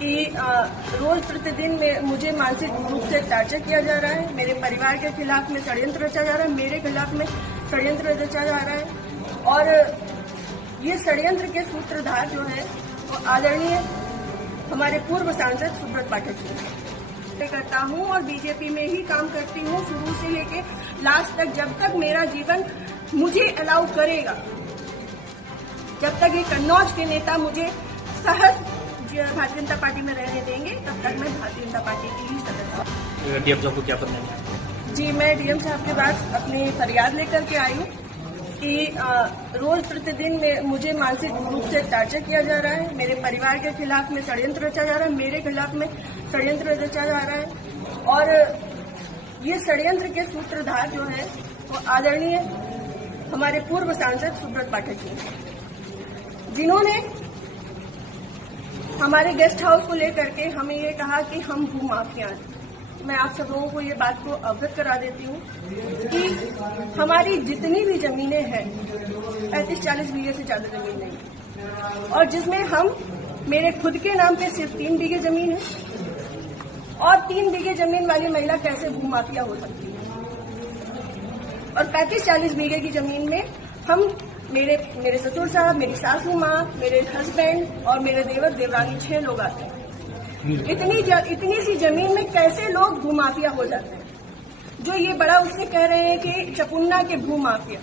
कि रोज प्रतिदिन मुझे मानसिक रूप से टार्चर किया जा रहा है। मेरे परिवार के खिलाफ में षड्यंत्र रचा जा रहा है, मेरे खिलाफ में षड्यंत्र रचा जा रहा है। और ये षड्यंत्र के सूत्रधार जो है वो आदरणीय हमारे पूर्व सांसद सुब्रत पाठक जी करता हूँ और बीजेपी में ही काम करती हूँ शुरू से लेके लास्ट तक, जब तक मेरा जीवन मुझे अलाउ करेगा, जब तक ये कन्नौज के नेता मुझे सहज भारतीय जनता पार्टी में रहने देंगे, तब तक मैं भारतीय जनता पार्टी की ही सदस्य हूँ। डीएम साहब को क्या करना है? जी, मैं डीएम साहब के पास अपनी फरियाद लेकर के आई हूँ कि रोज प्रतिदिन मुझे मानसिक रूप से टार्चर किया जा रहा है। मेरे परिवार के खिलाफ में षड्यंत्र रचा जा रहा है, मेरे खिलाफ में षड्यंत्र रचा जा रहा है। और ये षड्यंत्र के सूत्रधार जो है वो आदरणीय हमारे पूर्व सांसद सुब्रत पाठक जी, जिन्होंने हमारे गेस्ट हाउस को लेकर के हमें ये कहा कि हम भूमाफिया हैं। मैं आप सब लोगों को ये बात को अवगत करा देती हूँ कि हमारी जितनी भी जमीनें हैं 35-40 बीघे से ज्यादा जमीन नहीं है, और जिसमें हम मेरे खुद के नाम पे सिर्फ 3 बीघे जमीन है। और 3 बीघे जमीन वाली महिला कैसे भूमाफिया हो सकती है? और 35-40 बीघे की जमीन में हम मेरे ससुर साहब, मेरी सासू माँ, मेरे हस्बैंड और मेरे देवर देवरानी 6 लोग आते हैं। इतनी सी जमीन में कैसे लोग भूमाफिया हो जाते हैं? जो ये बड़ा उससे कह रहे हैं कि चपुन्ना के भूमाफिया।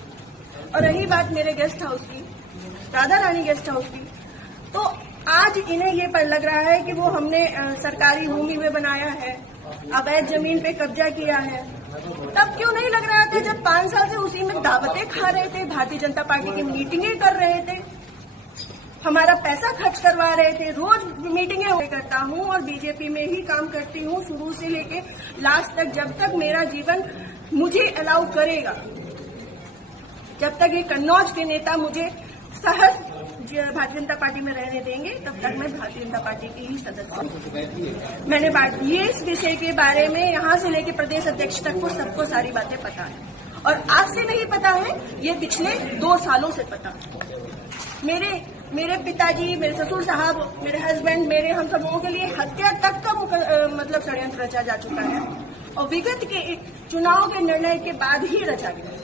और रही बात मेरे गेस्ट हाउस की, राधा रानी गेस्ट हाउस की, तो आज इन्हें ये पर लग रहा है कि वो हमने सरकारी भूमि में बनाया है, अवैध जमीन पे कब्जा किया है। तब क्यों नहीं लग रहा था जब 5 साल से उसी में दावतें खा रहे थे, भारतीय जनता पार्टी की मीटिंगें कर रहे थे, हमारा पैसा खर्च करवा रहे थे, रोज मीटिंगें करता हूँ और बीजेपी में ही काम करती हूँ शुरू से लेके लास्ट तक, जब तक मेरा जीवन मुझे अलाउ करेगा, जब तक ये कन्नौज के नेता मुझे सहज भारतीय जनता पार्टी में रहने देंगे, तब तक मैं भारतीय जनता पार्टी की ही सदस्य हूँ। मैंने बात ये इस विषय के बारे में यहाँ से लेके प्रदेश अध्यक्ष तक को सबको सारी बातें पता है, और आज से नहीं पता है, ये पिछले 2 सालों से पता है। मेरे पिताजी, मेरे ससुर साहब, मेरे हस्बैंड, हम सब लोगों के लिए हत्या तक का मतलब षड्यंत्र रचा जा चुका है, और विगत के चुनाव के निर्णय के बाद ही रचा गया।